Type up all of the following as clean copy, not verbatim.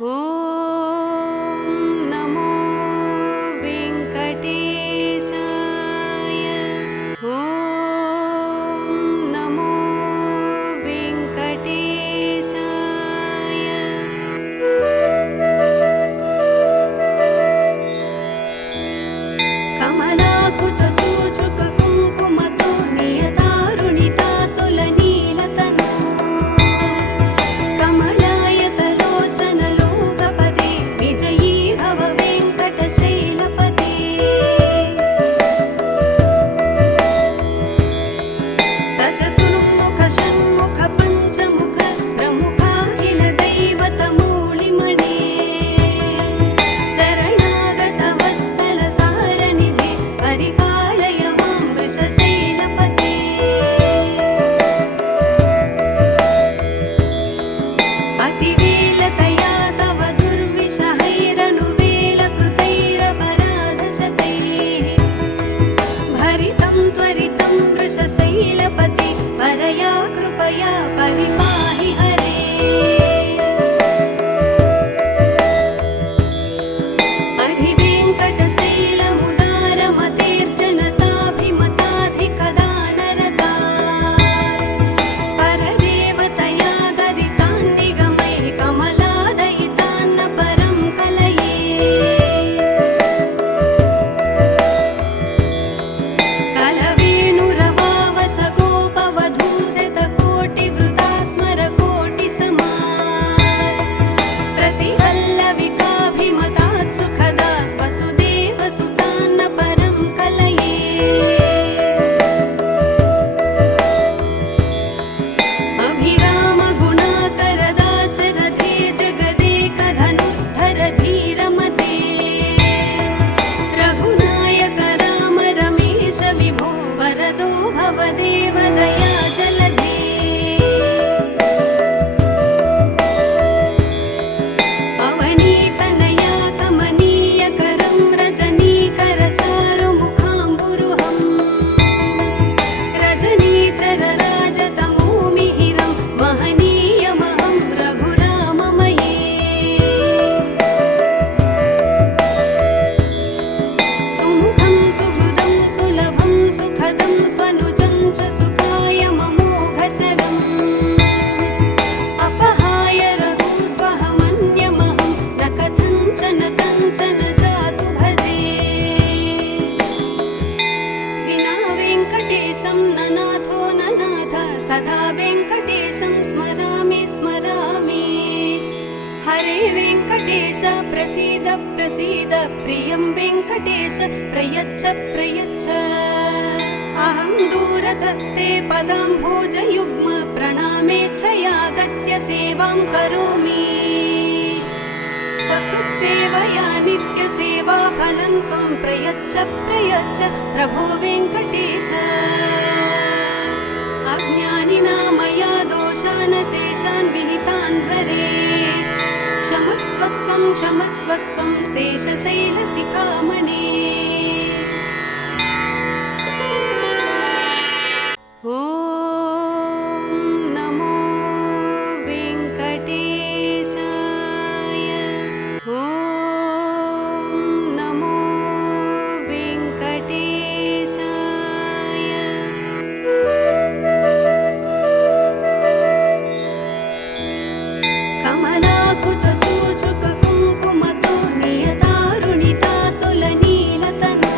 ఓం నమో వెంకటేశాయ. ఓం నమో వెంకటేశాయ. కమలాకు చూచుక కుంకుమతో నియతారుణితాతుల నీలతను కమలాయతలోచనలోకపదే విజయీ భవ వెంకటశైలపదే. సచతుర్ముఖ షణ్ముఖ పంచముఖ ప్రముఖాఖిల దైవతమూళిమణే శరణాగత వత్సల సారనిధే పరిపాలయ మాం వృషశైలపదే. అతివేలతయా తవ దుర్విషహైరనువేలకృతైరపరాధశతైః భరితం త్వరితం వృషశైలపతే పరయా కృపయా పరిపాహి హరే. అధివేంకటశైలముదారమతేర్జనతాభిమతాధికదానరతా పరదేవతయా గదితాన్నిగమైః కమలాదయితాన్న పరం కలయే. కలవేణురవావసగోపవధూశతకోటివృతాత్ స్మరకోటిసమాత్ ప్రతివల్లవికాభిమతాత్ సుఖదాత్ వసుదేవసుతాన్న పరం కలయే. అభిరామగుణాకరదాశరథే జగదేకధనుద్ధర ధీరమతే రఘునాయక రామ రమేశ విభో వరదో భవదేవ దయా జలధే. అవనీతనయా కమనీయకరం రజనీకరచారుముఖాంబురుహం రజనీచర రాజతమోమిహిరం మహనీయమహం రఘురామమయే. సుముఖం సుహృదం సులభం సుఖదం స్వనుజం చ సుఖాయ మమోఘశరం అపహాయ రఘూద్వహమన్యమహం న కథంచన కంచన జాతు భజే. వినా వెంకటేశం ననాథో ననాథ సదా వెంకటేశం స్మరామి స్మరామి. హరే వెంకటేశ ప్రసీద ప్రసీద ప్రియం వెంకటేశ ప్రయచ్చ ప్రయచ్చ. అహం దూరతస్తే పదాంభోజయుగ్మ ప్రణామేచ్ఛయాగత్య సేవాం కరోమి. సకృత్సేవయా నిత్యసేవాఫలం త్వం ప్రయచ్చ ప్రయచ్చ ప్రభో వెంకటేశ. అజ్ఞానినా మయా దోషాన్ శేషాన్ విహితాన్ హరే క్షమస్వత్వం క్షమస్వత్వం శేషశైలశిఖామణే. ఓం నమో వెంకటేశాయ. ఓం నమో వెంకటేశాయ. కమలాకు చూచుక కుంకుమతో నియతారుణితాతుల నీలతను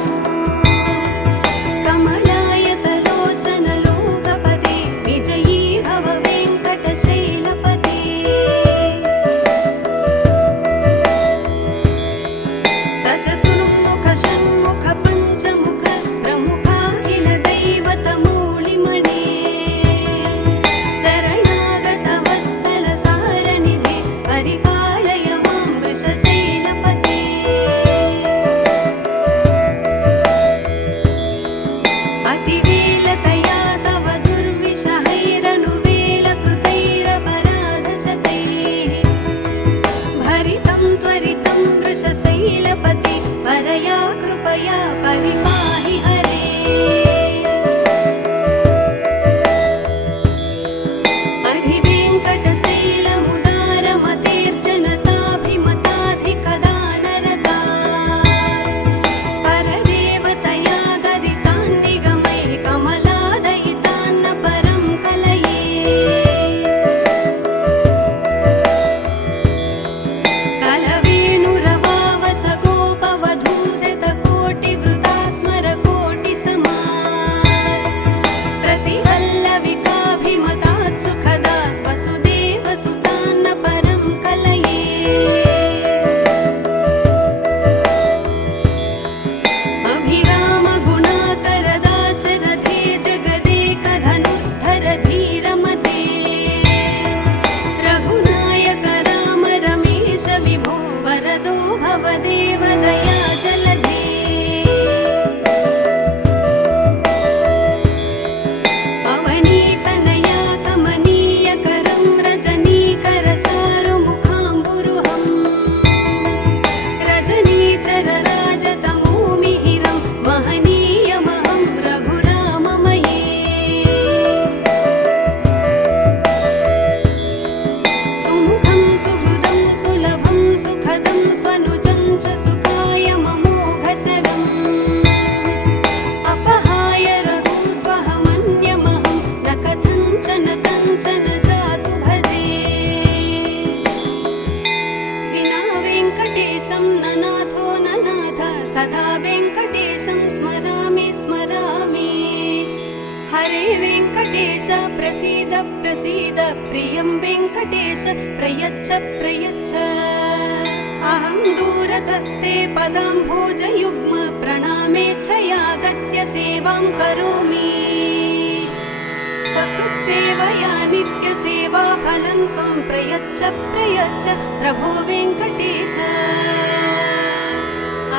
वेङ्कटेशं ननाथो ननाथ सदा वेङ्कटेशं स्मरामि स्मरामि। हरे वेङ्कटेश प्रसीद प्रसीद प्रियं वेङ्कटेश प्रयच्छ प्रयच्छ। अहं दूरतस्ते पदाम्भोजयुग्म प्रणामेच्छयागत्य सेवां करोमि। सकृत्सेवया नित्यसेवा फलं त्वं प्रयच्छ प्रयच्छ प्रभो वेङ्कटेश।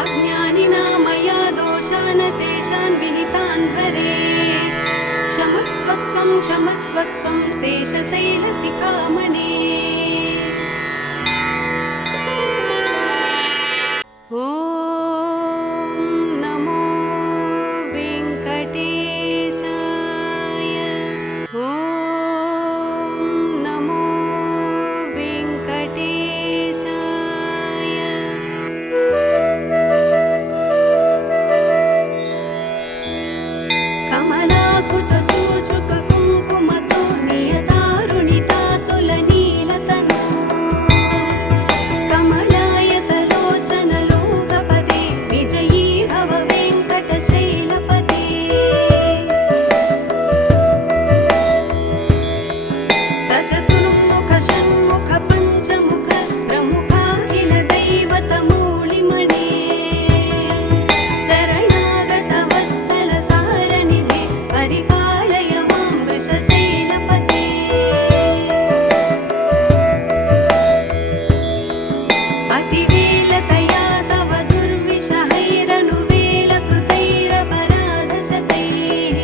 अज्ञानिना मया दोषान् शेषान् विहितान् हरे क्षमस्वत्वं क्षमस्वत्वं शेषशैलशिखामणे। ॐ नमो वेङ्कटेशाय। ॐ नमो वेङ्कटेशाय। कमलाकुचूचुक कुङ्कुमतो नियतारुणितातुलनीलतनु कमलायतलोचनलोकपदे विजयी भव वेङ्कटशैलपते। सचतुर्मुख षण्मुख पञ्चमुख प्रमुखाखिल दैवतमौलिमणे शरणागत वत्सल सारनिधे परिपालय मां वृषशैलपते। अतिवेलतया तव दुर्विषहैरनुवेलकृतैरपराधशतैः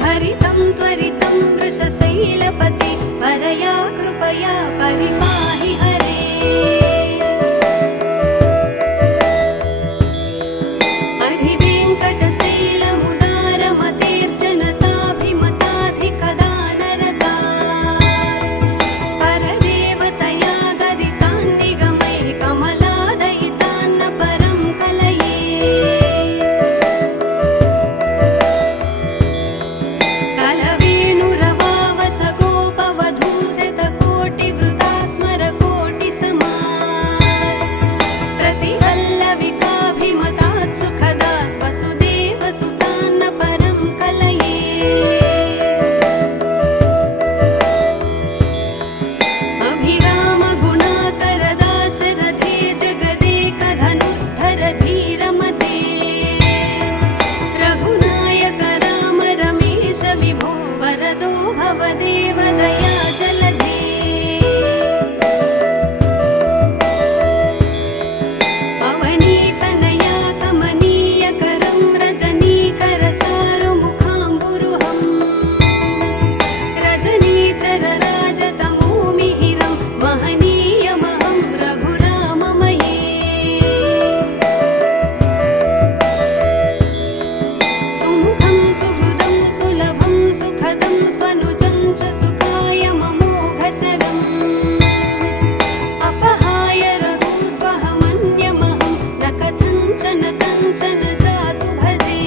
भरितं त्वरितं वृषशैलपते परया कृपया परिपाहि हरे। अधिवेङ्कटशैलमुदारमतेर्जनताभिमताधिकदानरता परदेवतया गदितान्निगमैः कमलादयितान्न परं कलये। कलवेणुरवावस गोपवधूशतकोटिवृतात् स्मरकोटिसमात् प्रतिवल्लविकाभिमतात् सुखदात् वसुदेवसुतान्न परं कलये। अभिरामगुणाकरदाशरथे जगदेकधनुद्धर धीरमते रघुनायक राम रमेश विभो वरदो भव देवदया जलधे। अवनीतनया कमनीयकरं रजनीकरचारुमुखाम्बुरुहं रजनीचरराजतमोमिहिरं महनीयमहं रघुराममये। सुमुखं सुहृदं सुलभं सुखदं स्वनुजं च सुखाय ममोघशरम् अपहाय रघूत्वहमन्यमहं न कथञ्चन कञ्चन जातु भजे।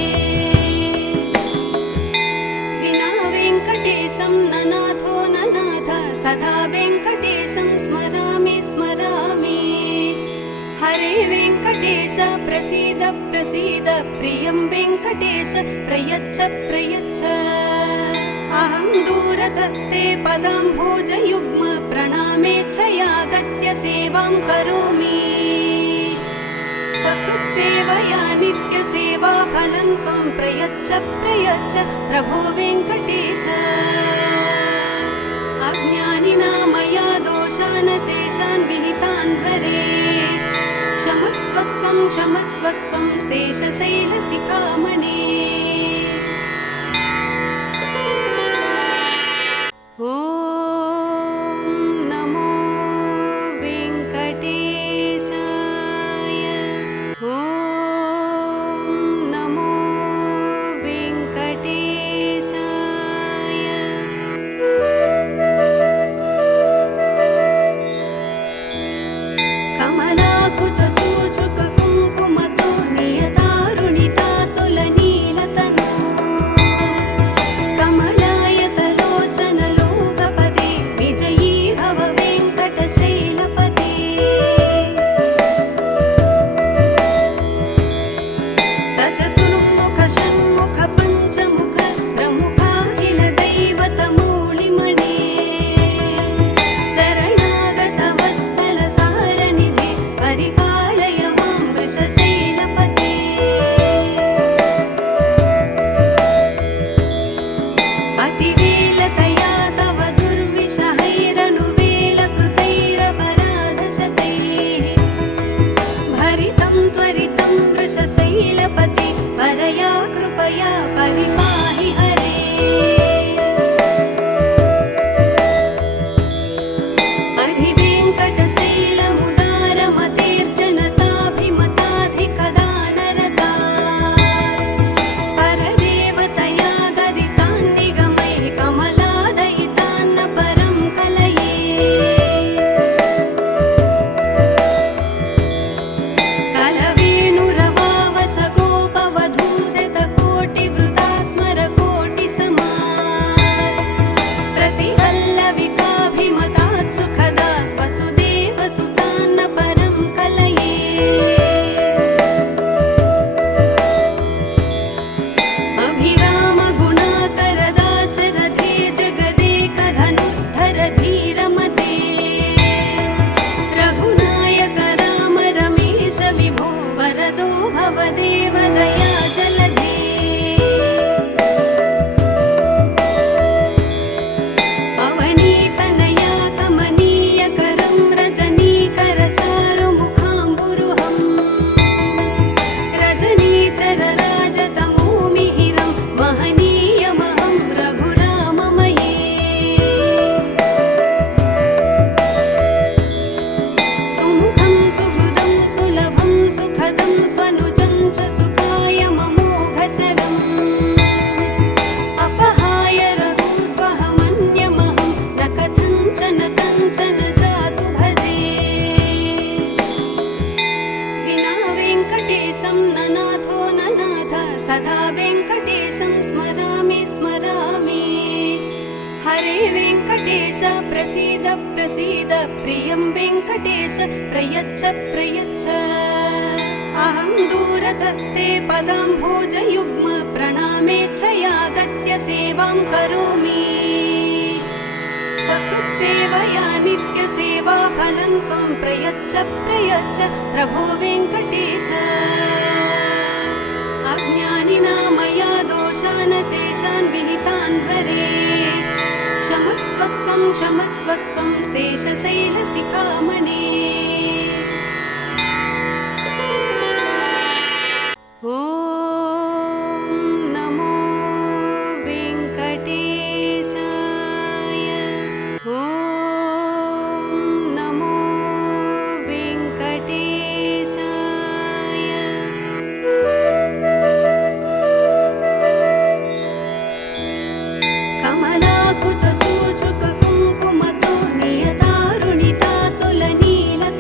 विना वेङ्कटेशं ननाथो ननाथ सदा वेङ्कटेशं स्मरामि स्मरामि। हरे वेङ्कटेश प्रसीद प्रसीद प्रियं वेङ्कटेश प्रयच्छ प्रयच्छ। अहं दूरतस्ते पदाम्भोजयुग्म प्रणामेच्छयागत्य सेवां करोमि। सकृत्सेवया नित्यसेवा फलं त्वं प्रयच्छ प्रयच्छ प्रभो वेङ्कटेश। अज्ञानिना मया दोषान् शेषान् विहितान् हरे क्षमस्वत्वं क्षमस्वत्वं शेषशैलशिखामणे। ॐ नमो वेङ्कटेशाय। ॐ नमो वेङ्कटेशाय। कमलाकुचूचुक कुङ्कुमतो नियतारुणितातुलनीलतनु भरितं त्वरितं वृषशैलपते परया कृपया परिपाहि हरे अधिवेङ्कटशैलमुदारमतेर्जनताभिमताधिकदानरता परदेवतया गदितान् निगमैः कमलादयितान्न परं कलये कलवेणुरवावसगोपवधूशतकोटिवृतात् स्मरकोटिसमात् प्रतिवल्लविकाभिमतात् सुखदात् वसुदेवसुतान्न परं कलये अभिरामगुणाकरदाशरथे जगदेकधनुद्धर धीरमते रघुनायक राम रमेश विभो वरदो भवदेव दयाजलधे अवनीतनया कमनीयकरं रजनीकरचारुमुखाम्बुरुहं रजनीचरराजतमोमिहिरं महनीयमहं रघुराममये सुमुखं सुहृदं सुलभं सुखदं स्वनुजं च सुखाय ममोघशरम् अपहाय रघूद्वहमन्यमहं न कथञ्चन कञ्चन जातु भजे विना वेङ्कटेशं न नाथो न नाथ सदा वेङ्कटेशं स्मरामि स्मरामि हरे वेङ्कटेश प्रसीद प्रसीद प्रियं वेङ्कटेश प्रयच्छ प्रयच्छ अहं दूरतस्ते पदाम्भोजयुग्म प्रणामेच्छयागत्य सेवां करोमि सकृत्सेवया नित्यसेवाफलं त्वं प्रयच्छ प्रयच्छ प्रभो वेङ्कटेश अज्ञानिना मया दोषानशेषान् विहितान् हरे क्षमस्वत्वं क्षमस्वत्वं शेषशैलशिखामणे ॐ नमो वेङ्कटेशाय ॐ नमो वेङ्कटेशाय कमलाकुचूचुककुङ्कुमतो नियतारुणितातुलनीलता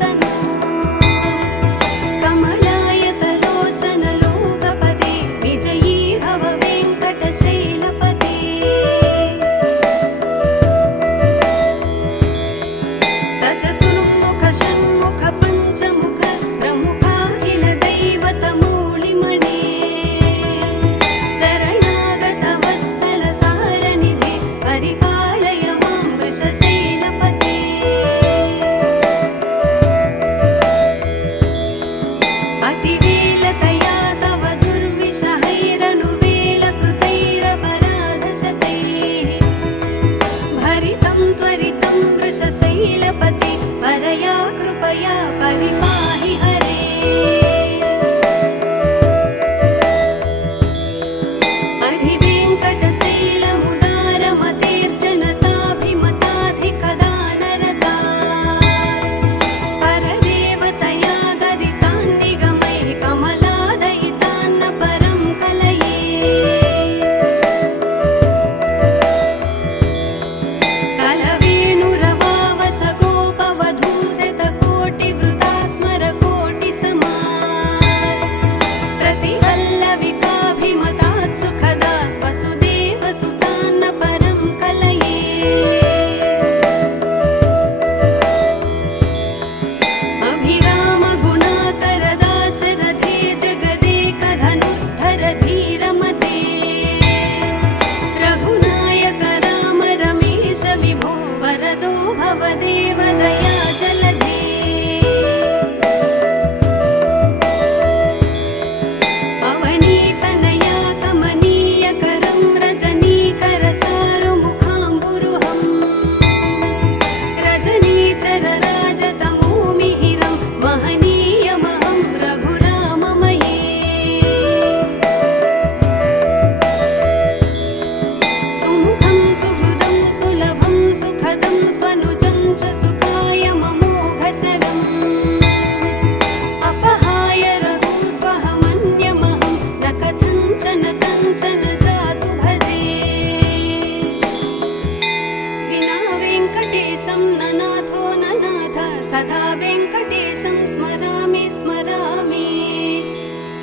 वेङ्कटेशं स्मरामि स्मरामि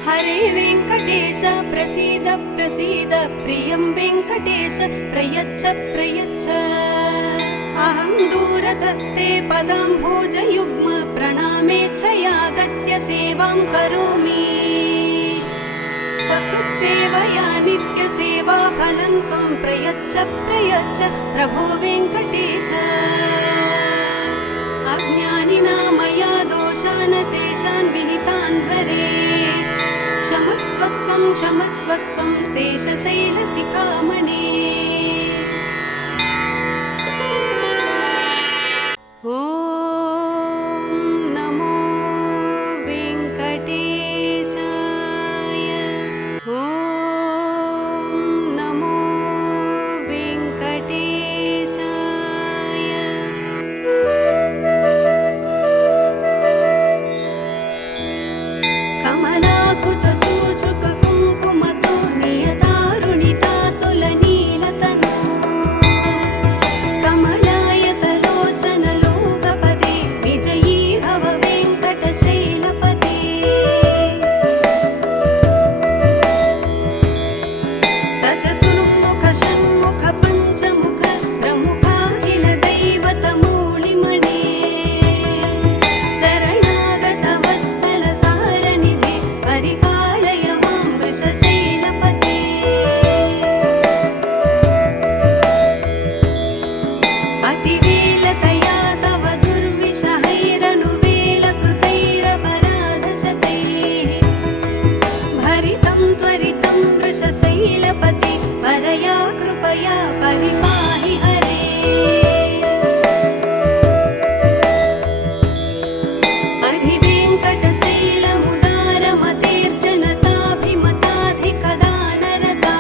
हरे वेङ्कटेश प्रसीद प्रसीद प्रियं वेङ्कटेश प्रयच्छ प्रयच्छ अहं दूरतस्ते पदाम्भोजयुग्म प्रणामेच्छयागत्य सेवां करोमि सकृत्सेवया नित्यसेवा फलं त्वं प्रयच्छ प्रयच्छ प्रभो वेङ्कटेश अज्ञानिना मया दोषान् शेषान् विहितान् हरे क्षमस्वत्वं क्षमस्वत्वं शेषशैलशिखामणे ॐ नमो वेङ्कटेशाय ॐ नमो वेङ्कटेशाय कमलाकुचूचुककुङ्कुमतो नियतारुणितातुलनीलतनु कमलायतलोचनलोकपदे विजयी भव वेङ्कटशैलपदे सचतुर्मुख षण्मुख पञ्चमुख प्रमुखाखिल दैवतमूलिमणे शरणागत वत्सल सारनिधे परिपालय मां वृषशैलपते अतिवेलतया तव दुर्विषहैरनुवेलकृतैरपराधशतैः भरितं त्वरितं वृषशैलपते परया कृपया परिपाहि हरे अधिवेङ्कटशैलमुदारमतेर्जनताभिमताधिकदानरता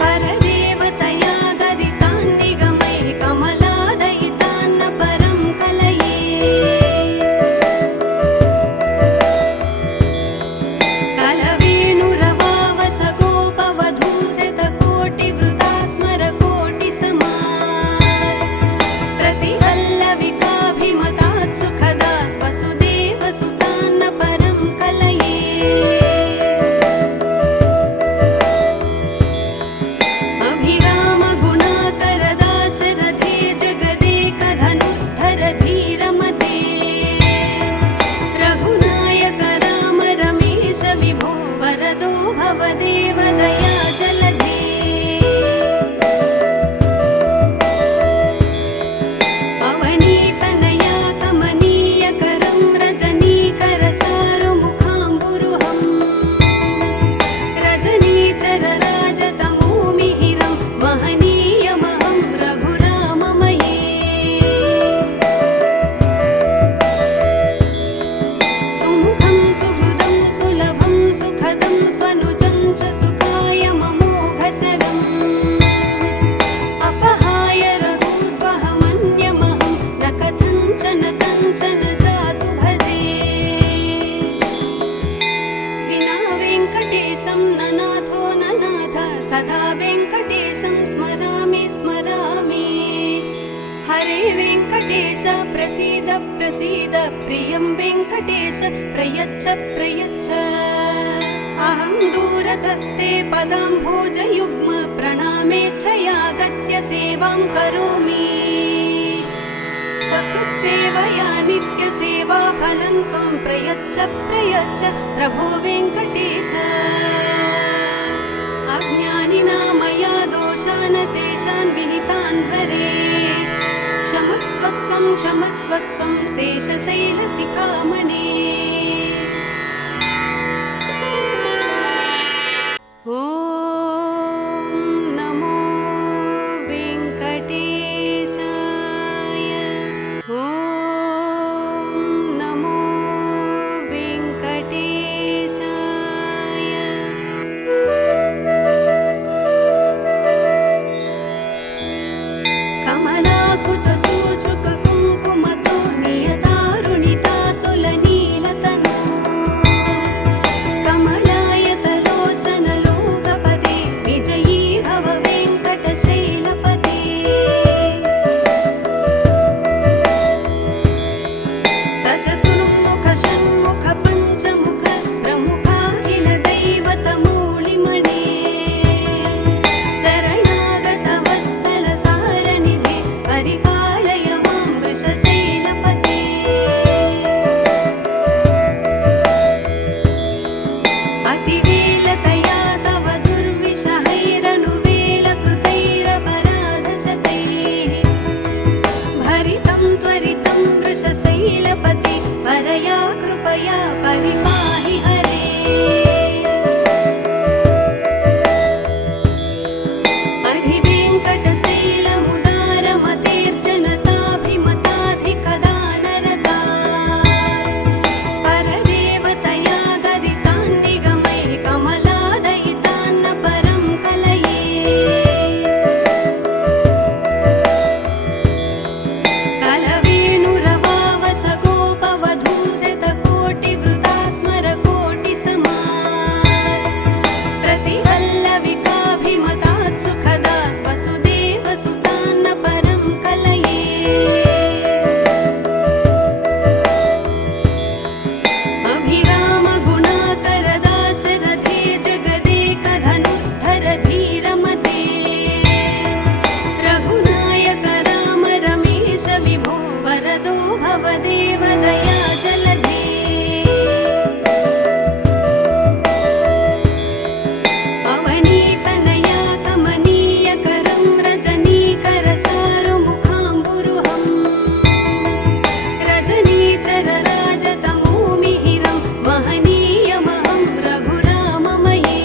परदेवतया गदितान्निगमैः कमलादयितान्न परं कलये कलवेणुरवावसगोपवधूशतकोटिवृतात् स्मरकोटिसमात् प्रतिवल्लविकाभिमतात् सुखदात् वसुदेवसुतान्न परं कलये अभिरामगुणाकरदाशरथे जगदेकधनुद्धर धीरमते रघुनायक राम रमेश विभो वरदो भवदेव दया जलधे अवनीतनया कमनीयकरं रजनीकरचारुमुखाम्बुरुहं रजनीचरराजतमोमिहिरं महनीयमहं रघुराममये सुमुखं सुहृदं सुलभं सुखदं स्वनुजं च सुखाय ममोघशरम् अपहाय रघूद्वहमन्यमहं न कथञ्चन कञ्चन जातु भजे विना वेङ्कटेशं ननाथो ननाथ सदा वेङ्कटेशं स्मरामि स्मरामि हरे वेङ्कटेश प्रसीद प्रसीद प्रियं वेङ्कटेश प्रयच्छ प्रयच्छ अहं दूरतस्ते पदाम्भोजयुग्म प्रणामेच्छयागत्य सेवां करोमि सकृत्सेवया नित्यसेवा फलं त्वं प्रयच्छ प्रयच्छ प्रभो वेङ्कटेश अज्ञानिना मया दोषान् शेषान् विहितान् हरे क्षमस्वत्वं क्षमस्वत्वं शेषशैलशिखामणे ॐ नमो वेङ्कटेशाय ॐ नमो वेङ्कटेशाय कमलाकुचूचुककुङ्कुमतो नियतारुणितातुलनी चतुर्मुख षण्मुख पञ्चमुख प्रमुखाखिल दैवतमूलिमणे शरणागत वत्सल सारनिधे परिपालय मां वृषशैलपते अतिवेलतया तव दुर्विषहैरनुवेलकृतैरपराधशतैः भरितं त्वरितं वृषशैलपते परया कृपया परिपाहि हरे अधिवेङ्कटशैलमुदारमतेर्जनताभिमताधिकदानरता परदेवतया गदितान् निगमैः कमलादयितान्न परं कलये कलवेणुरवावसगोपवधूशतकोटिवृतात् स्मरकोटिसमात् प्रतिवल्लविकाभिमतात् सुखदात् वसुदेवसुतान्न परं कलये अभिरामगुणाकरदाशरथे जगदेकधनुद्धर धीरमते रघुनायक राम रमेश विभो वरदो भवदेव दया जलधे अवनीतनया कमनीयकरं रजनीकरचारुमुखाम्बुरुहं रजनीचरराजतमोमिहिरं महनीयमहं रघुराममये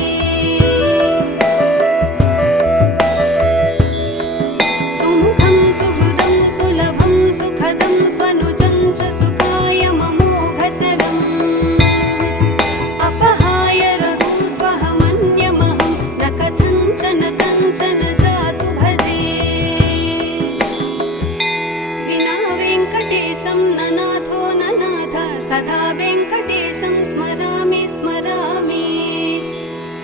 सुमुखं सुहृदं सुलभं सुखदं स्वनुजं च सुखाय ममोघशरम् अपहाय रघुत्वहमन्यमहं न कथञ्चन कञ्चन जातु भजे विना वेङ्कटेशं न नाथो न नाथ सदा वेङ्कटेशं स्मरामि स्मरामि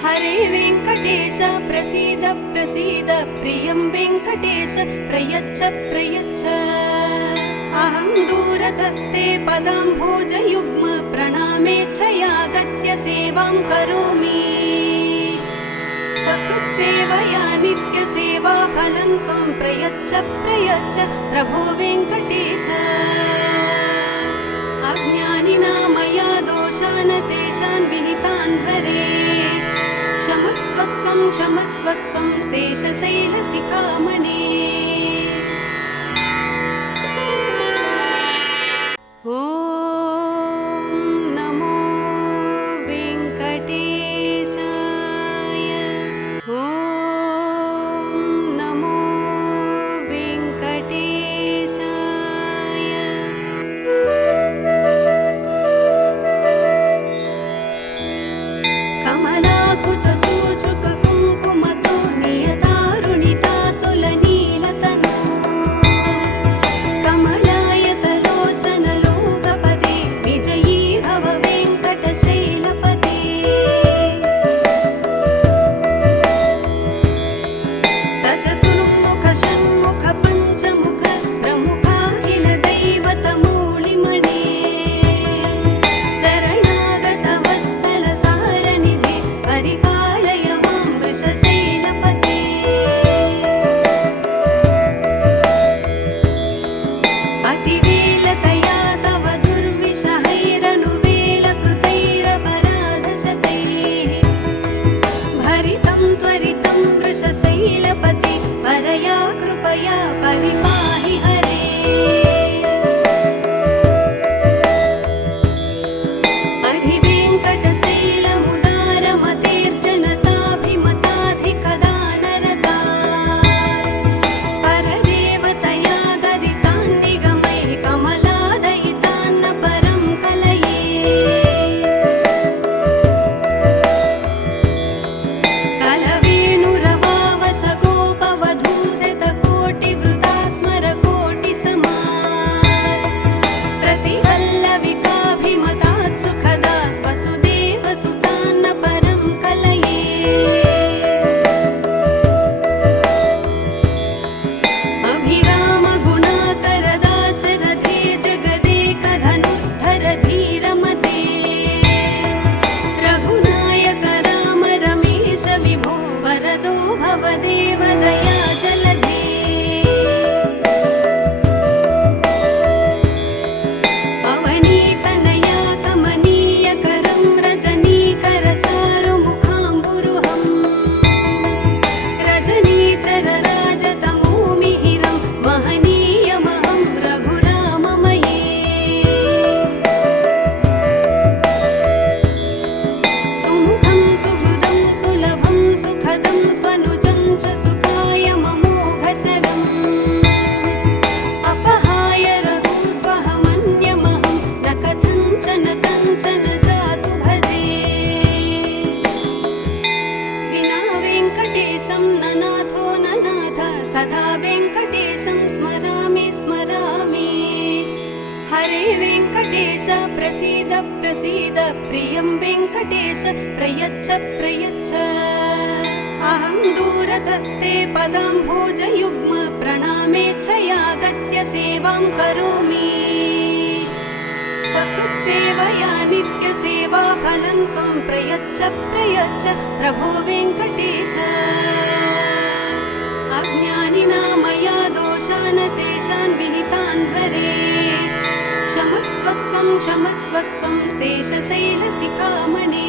हरे वेङ्कटेश प्रसीद प्रसीद प्रियं वेङ्कटेश प्रयच्छ प्रयच्छ अहं दूरतस्ते पदाम्भोजयुग्म प्रणामेच्छयागत्य सेवां करोमि सकृत्सेवया नित्यसेवाफलं त्वं प्रयच्छ प्रयच्छ प्रभो वेङ्कटेश अज्ञानिना मया दोषानशेषान् विहितान् हरे क्षमस्वत्वं क्षमस्वत्वं शेषशैलशिखामणे ॐ नमो वेङ्कटेशाय ॐ नमो वेङ्कटेशाय कमलाकुचूचुककुङ्कुमतो नियतारुणितातुलनीलतनू वेङ्कटेश प्रसीद प्रसीद प्रियं वेङ्कटेश प्रयच्छ प्रयच्छ अहं दूरतस्ते पदाम्भोजयुग्म प्रणामेच्छयागत्य सेवां करोमि सकृत्सेवया नित्यसेवा फलं त्वं प्रयच्छ प्रयच्छ प्रभो वेङ्कटेश अज्ञानिना मया दोषान् शेषान् विहितान् हरे क्षमस्वत्वं शेषशैलशिखामणे